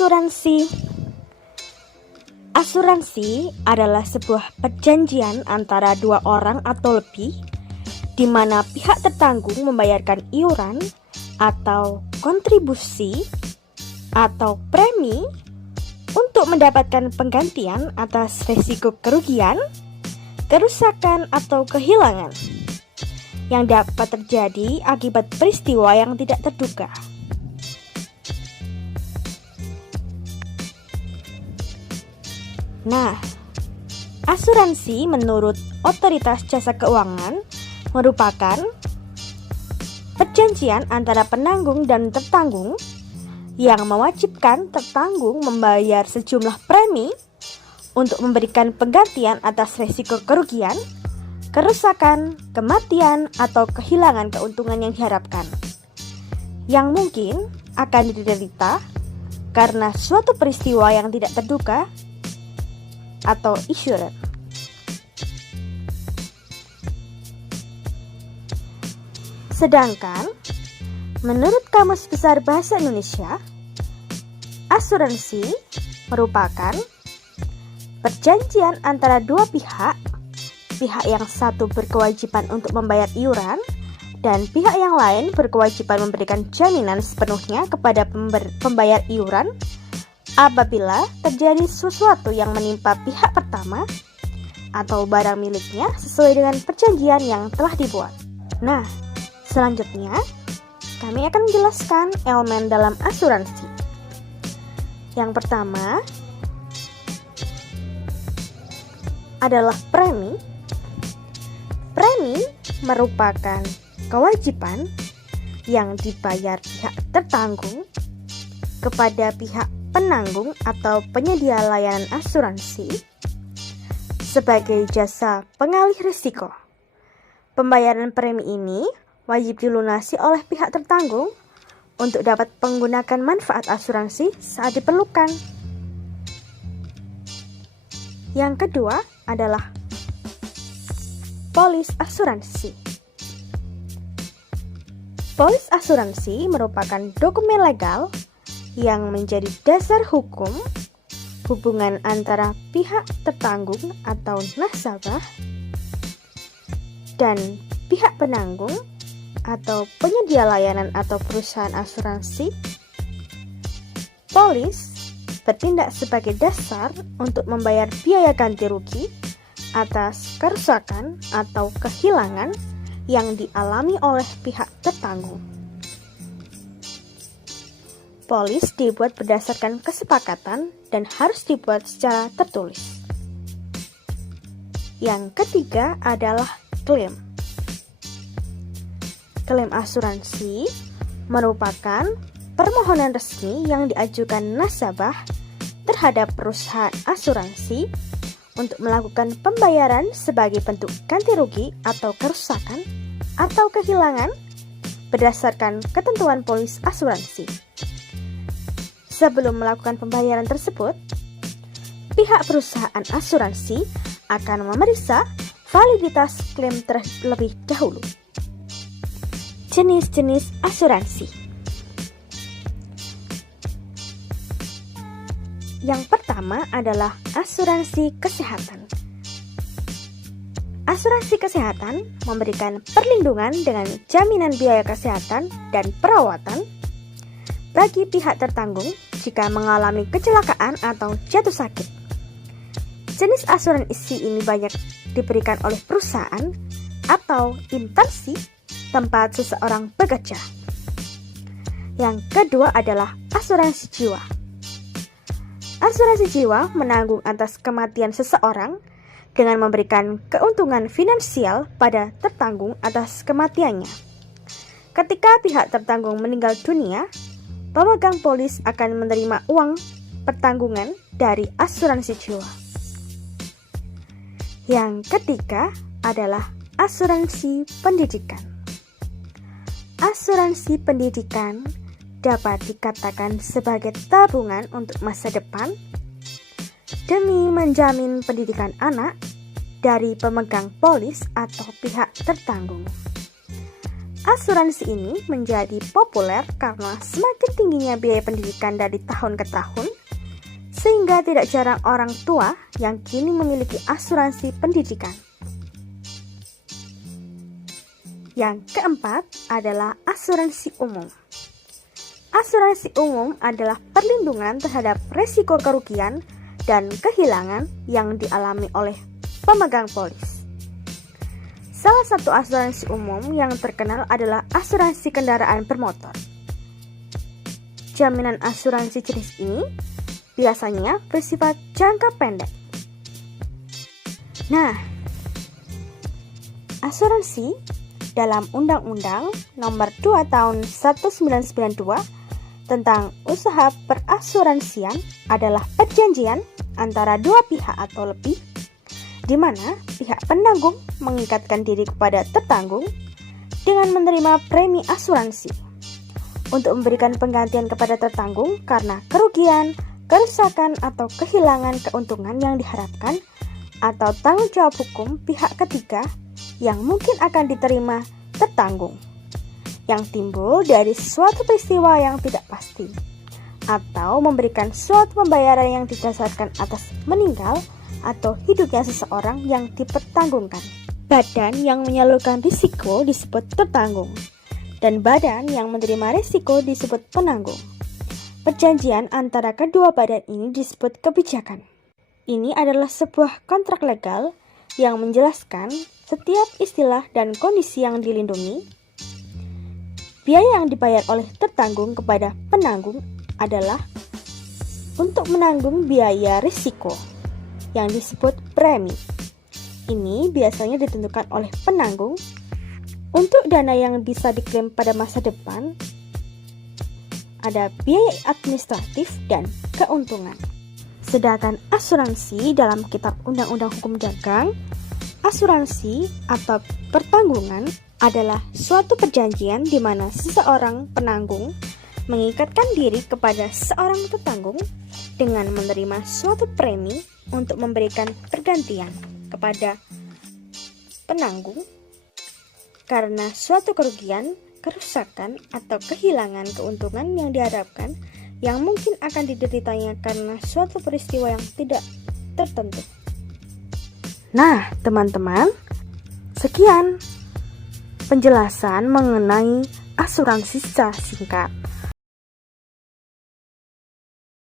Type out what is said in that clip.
Asuransi. Asuransi adalah sebuah perjanjian antara dua orang atau lebih, di mana pihak tertanggung membayarkan iuran atau kontribusi atau premi untuk mendapatkan penggantian atas risiko kerugian, kerusakan atau kehilangan yang dapat terjadi akibat peristiwa yang tidak terduga. Nah, asuransi menurut Otoritas Jasa Keuangan merupakan perjanjian antara penanggung dan tertanggung yang mewajibkan tertanggung membayar sejumlah premi untuk memberikan penggantian atas risiko kerugian, kerusakan, kematian, atau kehilangan keuntungan yang diharapkan, yang mungkin akan diderita karena suatu peristiwa yang tidak terduga atau insurer. Sedangkan menurut Kamus Besar Bahasa Indonesia, asuransi merupakan perjanjian antara dua pihak yang satu berkewajiban untuk membayar iuran dan pihak yang lain berkewajiban memberikan jaminan sepenuhnya kepada pembayar iuran apabila terjadi sesuatu yang menimpa pihak pertama atau barang miliknya sesuai dengan perjanjian yang telah dibuat. Nah, selanjutnya kami akan menjelaskan elemen dalam asuransi. Yang pertama adalah premi. Premi merupakan kewajiban yang dibayar pihak tertanggung kepada pihak penanggung atau penyedia layanan asuransi sebagai jasa pengalih risiko. Pembayaran premi ini wajib dilunasi oleh pihak tertanggung untuk dapat menggunakan manfaat asuransi saat diperlukan. Yang kedua adalah polis asuransi. Polis asuransi merupakan dokumen legal yang menjadi dasar hukum hubungan antara pihak tertanggung atau nasabah dan pihak penanggung atau penyedia layanan atau perusahaan asuransi. Polis bertindak sebagai dasar untuk membayar biaya ganti rugi atas kerusakan atau kehilangan yang dialami oleh pihak tertanggung. Polis dibuat berdasarkan kesepakatan dan harus dibuat secara tertulis. Yang ketiga adalah klaim. Klaim asuransi merupakan permohonan resmi yang diajukan nasabah terhadap perusahaan asuransi untuk melakukan pembayaran sebagai bentuk ganti rugi atau kerusakan atau kehilangan berdasarkan ketentuan polis asuransi. Sebelum melakukan pembayaran tersebut, pihak perusahaan asuransi akan memeriksa validitas klaim terlebih dahulu. Jenis-jenis asuransi. Yang pertama adalah asuransi kesehatan. Asuransi kesehatan memberikan perlindungan dengan jaminan biaya kesehatan dan perawatan bagi pihak tertanggung jika mengalami kecelakaan atau jatuh sakit. Jenis asuransi ini banyak diberikan oleh perusahaan atau instansi tempat seseorang bekerja. Yang kedua adalah asuransi jiwa. Asuransi jiwa menanggung atas kematian seseorang dengan memberikan keuntungan finansial pada tertanggung atas kematiannya. Ketika pihak tertanggung meninggal dunia, pemegang polis akan menerima uang pertanggungan dari asuransi jiwa. Yang ketiga adalah asuransi pendidikan. Asuransi pendidikan dapat dikatakan sebagai tabungan untuk masa depan demi menjamin pendidikan anak dari pemegang polis atau pihak tertanggung. Asuransi ini menjadi populer karena semakin tingginya biaya pendidikan dari tahun ke tahun, sehingga tidak jarang orang tua yang kini memiliki asuransi pendidikan. Yang keempat adalah asuransi umum. Asuransi umum adalah perlindungan terhadap risiko kerugian dan kehilangan yang dialami oleh pemegang polis. Salah satu asuransi umum yang terkenal adalah asuransi kendaraan bermotor. Jaminan asuransi jenis ini biasanya bersifat jangka pendek. Nah, asuransi dalam Undang-Undang Nomor 2 Tahun 1992 tentang usaha perasuransian adalah perjanjian antara dua pihak atau lebih, di mana pihak penanggung mengikatkan diri kepada tertanggung dengan menerima premi asuransi untuk memberikan penggantian kepada tertanggung karena kerugian, kerusakan, atau kehilangan keuntungan yang diharapkan atau tanggung jawab hukum pihak ketiga yang mungkin akan diterima tertanggung yang timbul dari suatu peristiwa yang tidak pasti atau memberikan suatu pembayaran yang didasarkan atas meninggal atau hidupnya seseorang yang dipertanggungkan. Badan yang menyalurkan risiko disebut tertanggung, dan badan yang menerima risiko disebut penanggung. Perjanjian antara kedua badan ini disebut kebijakan. Ini adalah sebuah kontrak legal yang menjelaskan setiap istilah dan kondisi yang dilindungi. Biaya yang dibayar oleh tertanggung kepada penanggung adalah untuk menanggung biaya risiko yang disebut premi. Ini biasanya ditentukan oleh penanggung untuk dana yang bisa diklaim pada masa depan. Ada biaya administratif dan keuntungan. Sedangkan asuransi dalam Kitab Undang-Undang Hukum Dagang, asuransi atau pertanggungan adalah suatu perjanjian di mana seseorang penanggung mengikatkan diri kepada seorang tertanggung dengan menerima suatu premi untuk memberikan pergantian kepada penanggung karena suatu kerugian, kerusakan, atau kehilangan keuntungan yang diharapkan yang mungkin akan dideritanya karena suatu peristiwa yang tidak tertentu. Nah, teman-teman, sekian penjelasan mengenai asuransi secara singkat.